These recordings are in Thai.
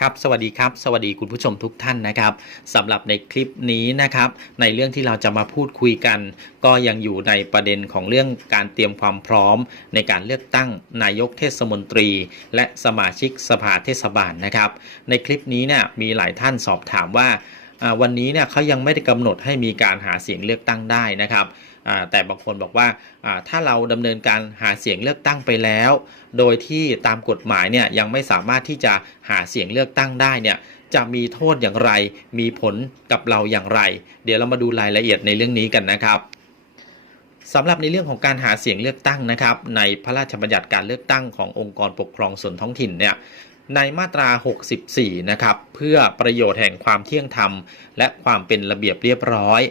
ครับสวัสดีครับ สวัสดีคุณผู้ชมทุกท่านนะครับสำหรับในคลิปนี้นะครับ ในเรื่องที่เราจะมาพูดคุยกัน ก็ยังอยู่ในประเด็นของเรื่องการเตรียมความพร้อม ในการเลือกตั้งนายกเทศมนตรี และสมาชิกสภาเทศบาลนะครับ ในคลิปนี้เนี่ยมีหลายท่านสอบถามว่าอ่า วันนี้เนี่ยเขายังไม่ได้กำหนดให้มีการหาเสียงเลือกตั้งได้นะครับแต่บางคนบอกว่าอ่าถ้าเราดำเนินการหาเสียงเลือกตั้งไปแล้ว โดยที่ตามกฎหมายเนี่ยยังไม่สามารถที่จะหาเสียงเลือกตั้งได้เนี่ยจะมีโทษอย่างไร มีผลกับเราอย่างไร เดี๋ยวเรามาดูรายละเอียดในเรื่องนี้กันนะครับสำหรับในเรื่องของการหาเสียงเลือกตั้งนะครับ ในพระราชบัญญัติการเลือกตั้งขององค์กรปกครองส่วนท้องถิ่นเนี่ย ในมาตรา 64 นะครับ เพื่อประโยชน์แห่งความเที่ยงธรรม และความเป็นระเบียบเรียบร้อย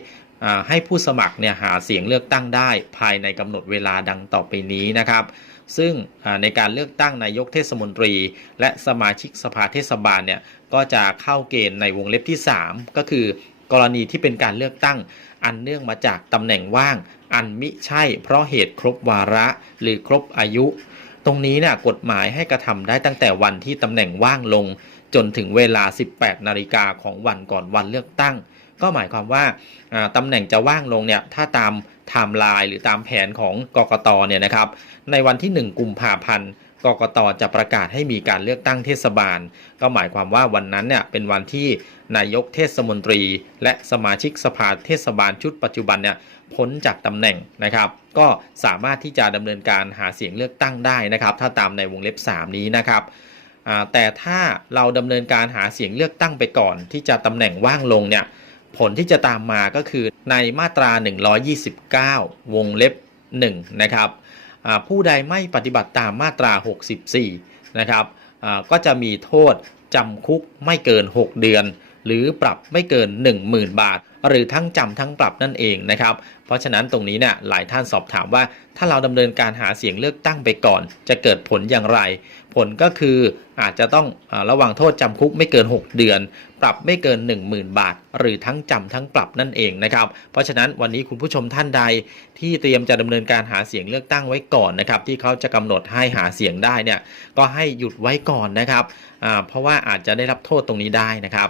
อให้ผู้สมัครเนี่ยหาเสียงเลือกตั้งได้ภายในกำหนดเวลาดังต่อไปนี้นะครับ ซึ่งในการเลือกตั้งนายกเทศมนตรี และสมาชิกสภาเทศบาลเนี่ยก็จะเข้าเกณฑ์ในวงเล็บที่ 3 ก็คือกรณีที่เป็นการเลือกตั้งอันเนื่องมาจากตำแหน่งว่าง อันมิใช่เพราะเหตุครบวาระหรือครบอายุ รงนี้เนี่ยกฎหมายให้กระทำได้ตั้งแต่วันที่ตำแหน่งว่างลง จนถึงเวลา 18 นาฬิกาของวันก่อนวันเลือกตั้ง ก็หมายความว่าอ่าตำแหน่งจะว่างลงเนี่ยถ้าตามไทม์ไลน์หรือตามแผนของกกตเนี่ยนะครับในวันที่ 1 กุมภาพันธ์ กกตจะประกาศให้มีการเลือกตั้งเทศบาล ก็หมายความว่าวันนั้นเนี่ยเป็นวันที่นายกเทศมนตรี และสมาชิกสภาเทศบาลชุดปัจจุบันเนี่ยพ้นจากตำแหน่งนะครับ ก็สามารถที่จะดำเนินการหาเสียงเลือกตั้งได้นะครับ ถ้าตามในวงเล็บ 3 นี้นะครับแต่ถ้าเราดำเนินการหาเสียงเลือกตั้งไปก่อน ที่จะตำแหน่งว่างลงเนี่ยผลที่จะตามมาก็คือในมาตรา 129 วงเล็บ1นะครับ ผู้ใดไม่ปฏิบัติตามมาตรา 64 นะครับก็จะมีโทษจำคุกไม่เกิน 6 เดือน หรือปรับไม่เกิน 10,000 บาท หรือทั้งจำทั้งปรับนั่นเองนะครับ เพราะฉะนั้นตรงนี้เนี่ยหลายท่านสอบถามว่า ถ้าเราดำเนินการหาเสียงเลือกตั้งไปก่อน จะเกิดผลอย่างไร ผลก็คืออาจจะต้องระวังโทษจำคุกไม่เกิน 6 เดือน ปรับไม่เกิน 10,000 บาท หรือทั้งจำทั้งปรับนั่นเองนะครับ เพราะฉะนั้นวันนี้คุณผู้ชมท่านใดที่เตรียมจะดำเนินการหาเสียงเลือกตั้งไว้ก่อนนะครับที่เขาจะกำหนดให้หาเสียงได้เนี่ยก็ให้หยุดไว้ก่อนนะครับเพราะว่าอาจจะได้รับโทษตรงนี้ได้นะครับ